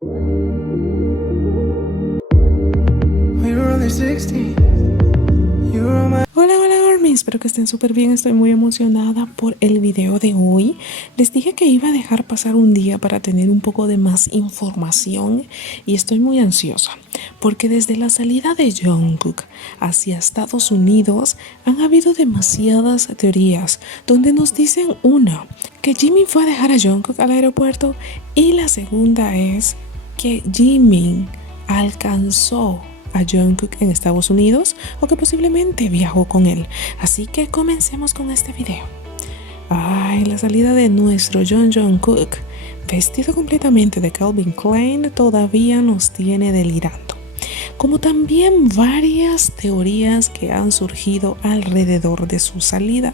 Hola, Army, espero que estén súper bien. Estoy muy emocionada por el video de hoy. Les dije que iba a dejar pasar un día para tener un poco de más información y estoy muy ansiosa porque desde la salida de Jungkook hacia Estados Unidos han habido demasiadas teorías donde nos dicen una, que Jimin fue a dejar a Jungkook al aeropuerto, y la segunda es que Jimin alcanzó a Jungkook en Estados Unidos o que posiblemente viajó con él. Así que comencemos con este video. La salida de nuestro Jungkook, vestido completamente de Calvin Klein, todavía nos tiene delirando. Como también varias teorías que han surgido alrededor de su salida.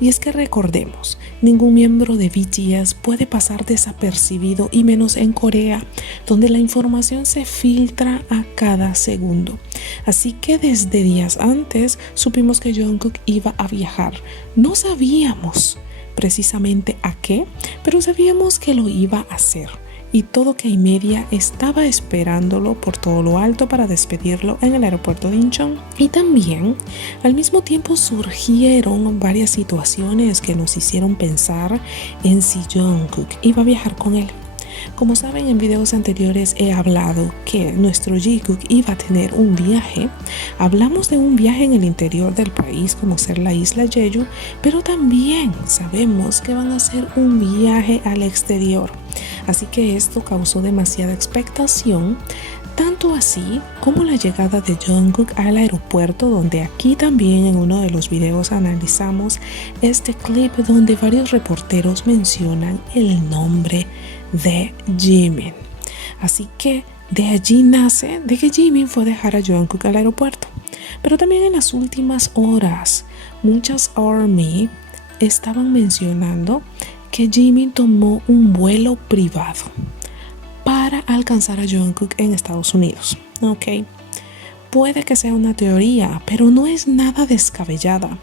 Y es que recordemos, ningún miembro de BTS puede pasar desapercibido, y menos en Corea, donde la información se filtra a cada segundo. Así que desde días antes supimos que Jungkook iba a viajar. No sabíamos precisamente a qué, pero sabíamos que lo iba a hacer. Y todo K-Media estaba esperándolo por todo lo alto para despedirlo en el aeropuerto de Incheon. Y también, al mismo tiempo, surgieron varias situaciones que nos hicieron pensar en si Jungkook iba a viajar con él. Como saben, en videos anteriores he hablado que nuestro Jungkook iba a tener un viaje. Hablamos de un viaje en el interior del país, como ser la isla Jeju, pero también sabemos que van a hacer un viaje al exterior. Así que esto causó demasiada expectación, tanto así como la llegada de Jungkook al aeropuerto, donde aquí también en uno de los videos analizamos este clip donde varios reporteros mencionan el nombre de Jimin. Así que de allí nace de que Jimin fue a dejar a Jungkook al aeropuerto. Pero también en las últimas horas, muchas ARMY estaban mencionando que Jimin tomó un vuelo privado para alcanzar a Jungkook en Estados Unidos. Puede que sea una teoría, pero no es nada descabellada.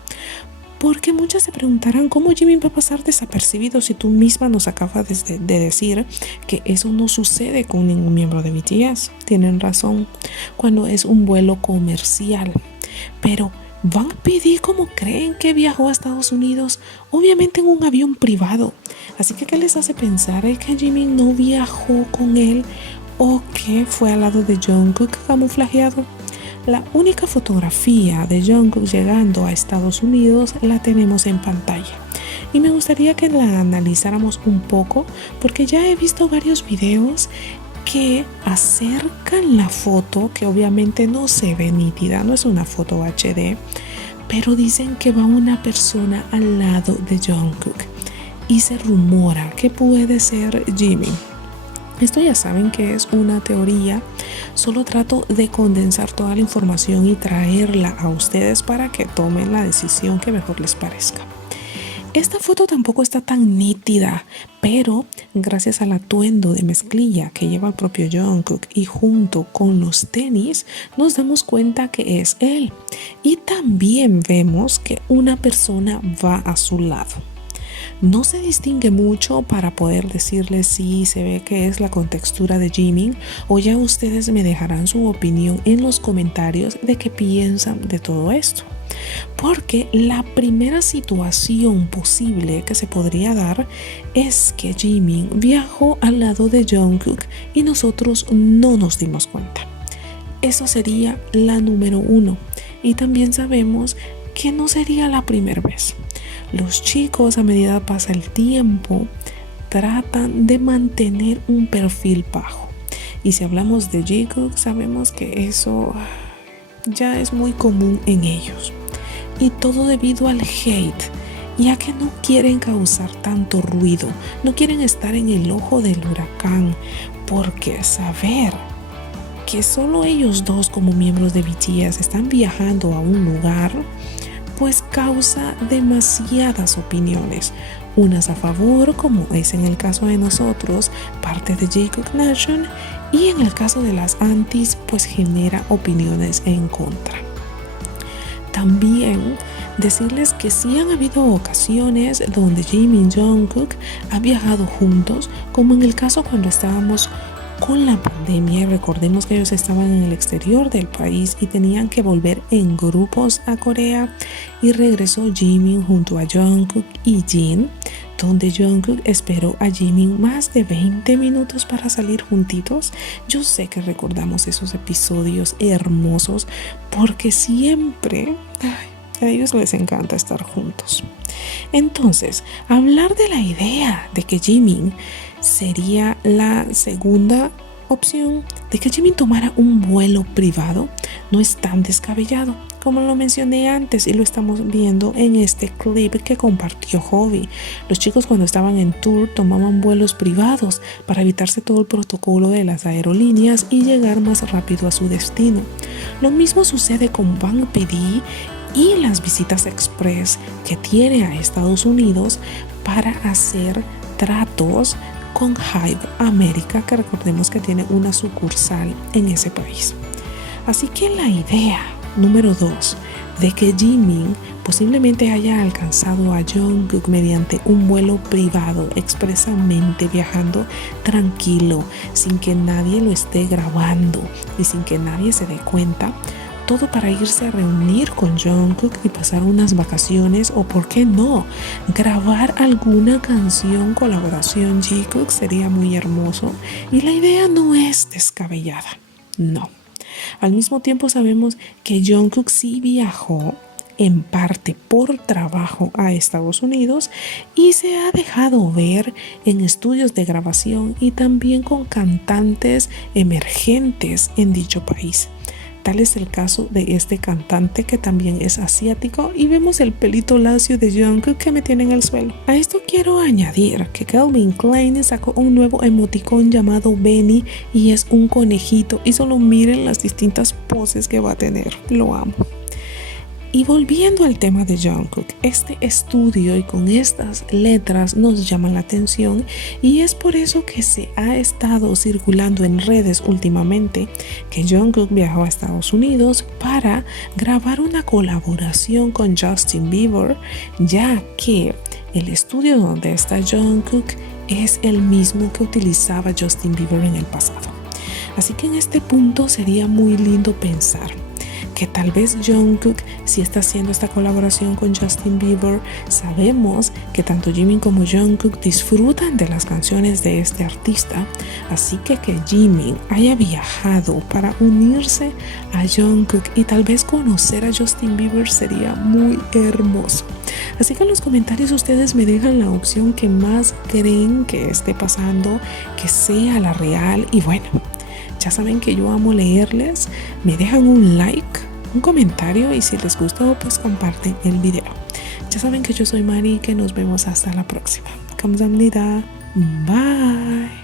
Porque muchas se preguntarán cómo Jimin va a pasar desapercibido si tú misma nos acabas de decir que eso no sucede con ningún miembro de BTS. Tienen razón, cuando es un vuelo comercial. Pero ¿van a pedir cómo creen que viajó a Estados Unidos? Obviamente en un avión privado. Así que ¿qué les hace pensar que Jimin no viajó con él o que fue al lado de Jungkook camuflajeado? La única fotografía de Jungkook llegando a Estados Unidos la tenemos en pantalla. Y me gustaría que la analizáramos un poco porque ya he visto varios videos que acercan la foto, que obviamente no se ve nítida, no es una foto HD, pero dicen que va una persona al lado de Jungkook y se rumora que puede ser Jimin. Esto ya saben que es una teoría, solo trato de condensar toda la información y traerla a ustedes para que tomen la decisión que mejor les parezca. Esta foto tampoco está tan nítida, pero gracias al atuendo de mezclilla que lleva el propio Jungkook y junto con los tenis nos damos cuenta que es él. Y también vemos que una persona va a su lado. No se distingue mucho para poder decirles si se ve que es la contextura de Jimin, o ya ustedes me dejarán su opinión en los comentarios de qué piensan de todo esto. Porque la primera situación posible que se podría dar es que Jimin viajó al lado de Jungkook y nosotros no nos dimos cuenta. Eso sería la número 1. Y también sabemos que no sería la primera vez. Los chicos, a medida pasa el tiempo, tratan de mantener un perfil bajo. Y si hablamos de Jungkook, sabemos que eso ya es muy común en ellos. Y todo debido al hate, ya que no quieren causar tanto ruido, no quieren estar en el ojo del huracán, porque saber que solo ellos dos como miembros de BTS están viajando a un lugar, pues causa demasiadas opiniones, unas a favor, como es en el caso de nosotros, parte de Jungkook Nation, y en el caso de las antis, pues genera opiniones en contra. También decirles que sí han habido ocasiones donde Jimin y Jungkook han viajado juntos, como en el caso cuando estábamos con la pandemia. Recordemos que ellos estaban en el exterior del país y tenían que volver en grupos a Corea, y regresó Jimin junto a Jungkook y Jin, donde Jungkook esperó a Jimin más de 20 minutos para salir juntitos. Yo sé que recordamos esos episodios hermosos porque siempre a ellos les encanta estar juntos. Entonces, hablar de la idea de que Jimin sería la segunda opción, de que Jimin tomara un vuelo privado, no es tan descabellado como lo mencioné antes, y lo estamos viendo en este clip que compartió Hobby. Los chicos, cuando estaban en tour, tomaban vuelos privados para evitarse todo el protocolo de las aerolíneas y llegar más rápido a su destino. Lo mismo sucede con Bang PD y las visitas express que tiene a Estados Unidos para hacer tratos con Hybe América, que recordemos que tiene una sucursal en ese país. Así que la idea número 2 de que Jimin posiblemente haya alcanzado a Jungkook mediante un vuelo privado, expresamente viajando tranquilo, sin que nadie lo esté grabando y sin que nadie se dé cuenta, todo para irse a reunir con Jungkook y pasar unas vacaciones, o por qué no, grabar alguna canción colaboración Jikook, sería muy hermoso, y la idea no es descabellada, no. Al mismo tiempo sabemos que Jungkook sí viajó en parte por trabajo a Estados Unidos y se ha dejado ver en estudios de grabación y también con cantantes emergentes en dicho país. Tal es el caso de este cantante, que también es asiático, y vemos el pelito lacio de Jungkook que me tiene en el suelo. A esto quiero añadir que Calvin Klein sacó un nuevo emoticón llamado Benny y es un conejito, y solo miren las distintas poses que va a tener. Lo amo. Y volviendo al tema de Jungkook, este estudio y con estas letras nos llaman la atención, y es por eso que se ha estado circulando en redes últimamente que Jungkook viajó a Estados Unidos para grabar una colaboración con Justin Bieber, ya que el estudio donde está Jungkook es el mismo que utilizaba Justin Bieber en el pasado. Así que en este punto sería muy lindo pensar que tal vez Jungkook, si está haciendo esta colaboración con Justin Bieber, sabemos que tanto Jimin como Jungkook disfrutan de las canciones de este artista, así que Jimin haya viajado para unirse a Jungkook y tal vez conocer a Justin Bieber sería muy hermoso. Así que en los comentarios ustedes me dejan la opción que más creen que esté pasando, que sea la real, y bueno, ya saben que yo amo leerles. Me dejan un like, un comentario, y si les gustó, pues comparten el video. Ya saben que yo soy Mari y que nos vemos hasta la próxima. 감사합니다. Bye.